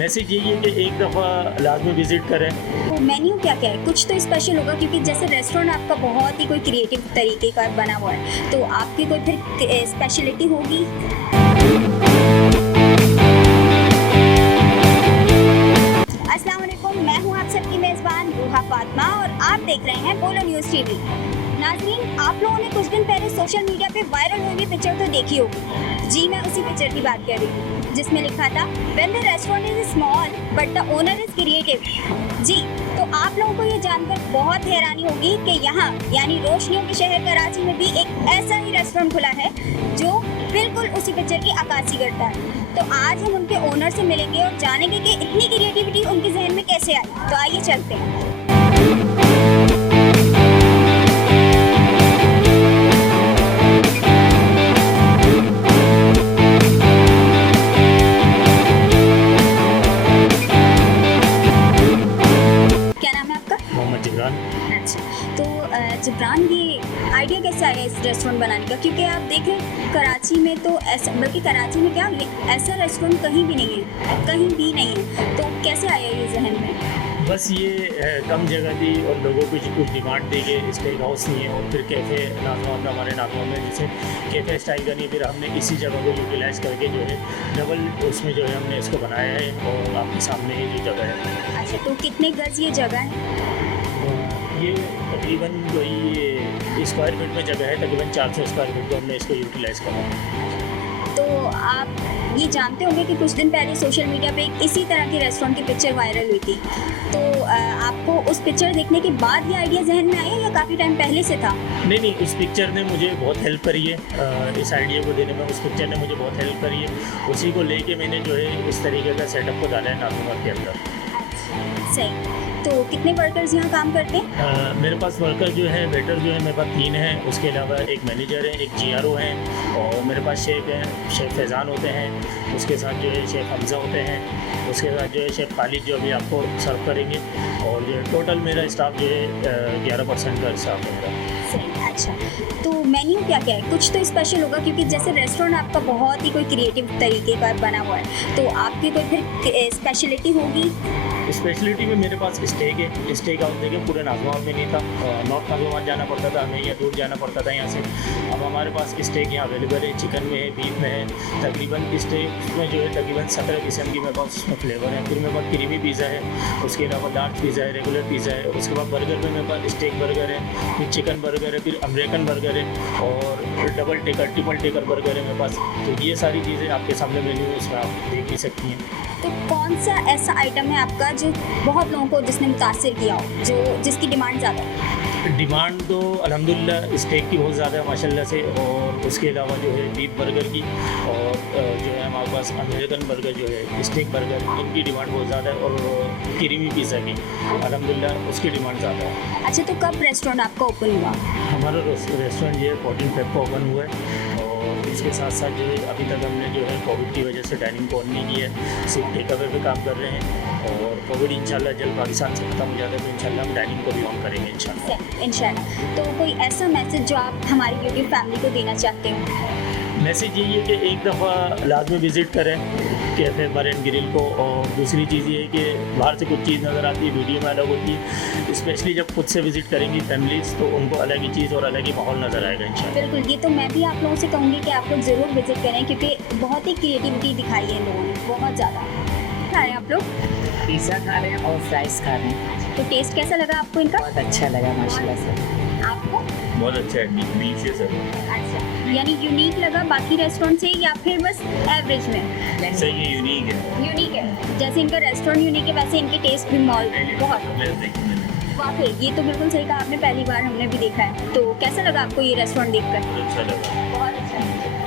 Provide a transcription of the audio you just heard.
Message यही है कि एक दफ़ा लाजमी विज़िट करें। तो मेन्यू क्या क्या है? कुछ तो स्पेशल होगा क्योंकि जैसे रेस्टोरेंट आपका बहुत ही कोई क्रिएटिव तरीके का बना हुआ है, तो आपकी कोई फिर स्पेशलिटी होगी? अस्सलाम वालेकुम, मैं हूं आप सबकी मेज़बान रूहा फातिमा और आप देख रहे हैं बोलो न्यूज़ टीवी। नाज़रीन, आप लोगों ने कुछ दिन पहले सोशल मीडिया पे वायरल हुई पिक्चर तो देखी होगी। जी, मैं उसी पिक्चर की बात कर रही हूँ जिसमें लिखा था when the restaurant is small but the owner is creative. जी, तो आप लोगों को ये जानकर बहुत हैरानी होगी कि यहाँ यानी रोशनियों के शहर कराची में भी एक ऐसा ही रेस्टोरेंट खुला है जो बिल्कुल उसी पिक्चर की अक्कासी करता है। तो आज हम उनके ओनर से मिलेंगे और जानेंगे कि इतनी क्रिएटिविटी उनके जहन में कैसे आई। तो आइए चलते हैं। क्या नाम है आपका? मोहम्मद जिब्रान। अच्छा, तो जिब्रान, ये आइडिया कैसे आया इस रेस्टोरेंट बनाने का? क्योंकि आप देखें कराची में तो ऐसा, बल्कि कराची में क्या ऐसा रेस्टोरेंट कहीं भी नहीं है, तो कैसे आया ये जहन में? बस ये कम जगह थी और लोगों को कुछ डिमांड दी कि स्टेक हाउस नहीं है और फिर कैफ़े नाजवा में, हमारे नाजवा में जैसे कैफ़े स्टाइल का नहीं, फिर हमने इसी जगह को यूटिलाइज़ करके जो है डबल उसमें जो है हमने इसको बनाया है और आपके सामने ये जो जगह है। अच्छा, तो कितने गज ये जगह है? ये तकरीबन कोई स्क्वायर फीट में जगह है, तकरीबन 400 स्क्वायर फीट को हमने इसको यूटिलाइज़ करा है। तो आप ये जानते होंगे कि कुछ दिन पहले सोशल मीडिया पे एक इसी तरह की रेस्टोरेंट की पिक्चर वायरल हुई थी, तो आपको उस पिक्चर देखने के बाद ये आइडिया जहन में आया या काफ़ी टाइम पहले से था? नहीं, उस पिक्चर ने मुझे बहुत हेल्प करी है इस आइडिया को देने में। उस पिक्चर ने मुझे बहुत हेल्प करी है, उसी को लेके मैंने जो है इस तरीके का सेटअप को डाला है नाजवा के अंदर। सही। तो कितने वर्कर्स यहाँ काम करते हैं? मेरे पास वर्कर जो है, वेटर जो है मेरे पास 3 हैं, उसके अलावा एक मैनेजर है, एक GRO है और मेरे पास शेफ़ हैं, शेफ़ फैज़ान होते हैं, उसके साथ जो है शेफ़ हमज़ा होते हैं, उसके साथ जो है शेफ़ खालिद जो अभी आपको सर्व करेंगे, और जो है टोटल मेरा स्टाफ जो है 11% का स्टाफ है मेरा। सही। अच्छा, तो मेन्यू क्या क्या है? कुछ तो स्पेशल होगा क्योंकि जैसे रेस्टोरेंट आपका बहुत ही कोई क्रिएटिव तरीके का बना हुआ है, तो आपकी कोई फिर स्पेशलिटी होगी? स्पेशलिटी में मेरे पास स्टेक है। स्टेक हाउस देखिए पूरे नाजवाबाद में नहीं था, नॉर्थ नाजवाबाद जाना पड़ता था हमें, या दूर जाना पड़ता था यहाँ से। अब हमारे पास स्टेक यहाँ अवेलेबल है, चिकन में है, बीफ में है। तकरीबन स्टेक में जो है तकरीबन 17 किस्म की मेरे पास उसमें फ्लेवर है। फिर मेरे पास क्रीमी पिज़्ज़ा है, उसके अलावा लार्ज पिज़्ज़ा है, रेगुलर पिज़्ज़ा है। उसके बाद बर्गर में मेरे पास स्टेक बर्गर है, फिर चिकन बर्गर है, फिर अमेरिकन बर्गर है और double taker, triple taker burger है मेरे पास। तो ये सारी चीज़ें आपके सामने मेन्यू है, इसमें आप देख ही सकती हैं। तो कौन सा ऐसा आइटम है आपका जो बहुत लोगों को जिसने मुतासिर किया हो, जिसकी डिमांड ज़्यादा है? डिमांड तो अल्हम्दुलिल्लाह स्टेक की बहुत ज़्यादा है माशाल्लाह से, और उसके अलावा जो है बीफ बर्गर की, और जो है हमारे पास अमेरिकन बर्गर जो है, स्टेक बर्गर, इनकी डिमांड बहुत ज़्यादा है, और क्रीमी पिज़्ज़ा की अल्हम्दुलिल्लाह उसकी डिमांड ज़्यादा है। अच्छा, तो कब रेस्टोरेंट आपका ओपन हुआ? हमारा रेस्टोरेंट जो है 14 फेब को ओपन हुआ है, और इसके साथ साथ जो है अभी तक हमने जो है कोविड की वजह से डाइनिंग को ऑन नहीं किया है, सिर्फ टेक अवे पे काम कर रहे हैं। और कोविड इंशाल्लाह जल्द पाकिस्तान से ख़त्म हो जाता है तो इंशाल्लाह हम डाइनिंग को भी ऑन करेंगे इंशाल्लाह। तो कोई ऐसा मैसेज जो आप हमारी यूट्यूब फैमिली को देना चाहते हो? मैसेज यही है कि एक दफ़ा लाजमी विज़िट करें कैफ़े बार एंड ग्रिल को, और दूसरी चीज़ ये है कि बाहर से कुछ चीज़ नज़र आती है, वीडियो में अलग होती है, स्पेशली जब खुद से विज़िट करेंगी फैमिलीज़ तो उनको अलग ही चीज़ और अलग ही माहौल नज़र आएगा इंशाल्लाह। बिल्कुल, ये तो मैं भी आप लोगों से कहूँगी कि आप लोग ज़रूर विज़िट करें क्योंकि बहुत ही क्रिएटिविटी दिखाई है इन लोगों ने, बहुत ज़्यादा। खा रहे हैं आप लोग? पिज़्ज़ा खा रहे हैं और फ्राइज़ खा रहे हैं। तो टेस्ट कैसा लगा आपको इनका? बहुत अच्छा लगा माशाल्लाह से। आपको? बहुत अच्छा है, डिलीशियस है। अच्छा, यानी यूनिक लगा बाकी रेस्टोरेंट से या फिर बस एवरेज में? सही है, यूनिक है। यूनिक है, जैसे इनका रेस्टोरेंट यूनिक है वैसे इनके टेस्ट भी मॉल बहुत। वाकई ये तो बिल्कुल सही कहा आपने, पहली बार हमने भी देखा है। तो कैसा लगा आपको ये रेस्टोरेंट देखकर? अच्छा लगा। बहुत अच्छा।